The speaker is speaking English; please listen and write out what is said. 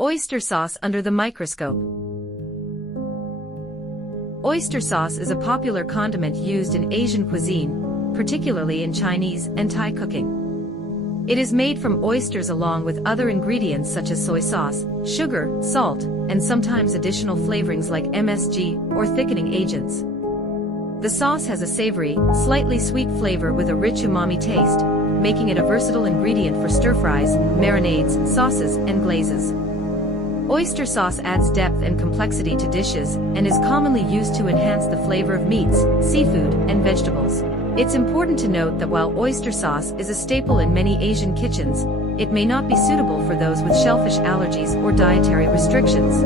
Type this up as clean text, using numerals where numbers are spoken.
Oyster sauce under the microscope. Oyster sauce is a popular condiment used in Asian cuisine, particularly in Chinese and Thai cooking. It is made from oysters along with other ingredients such as soy sauce, sugar, salt, and sometimes additional flavorings like MSG or thickening agents. The sauce has a savory, slightly sweet flavor with a rich umami taste, making it a versatile ingredient for stir-fries, marinades, sauces, and glazes. Oyster sauce adds depth and complexity to dishes and is commonly used to enhance the flavor of meats, seafood, and vegetables. It's important to note that while oyster sauce is a staple in many Asian kitchens, it may not be suitable for those with shellfish allergies or dietary restrictions.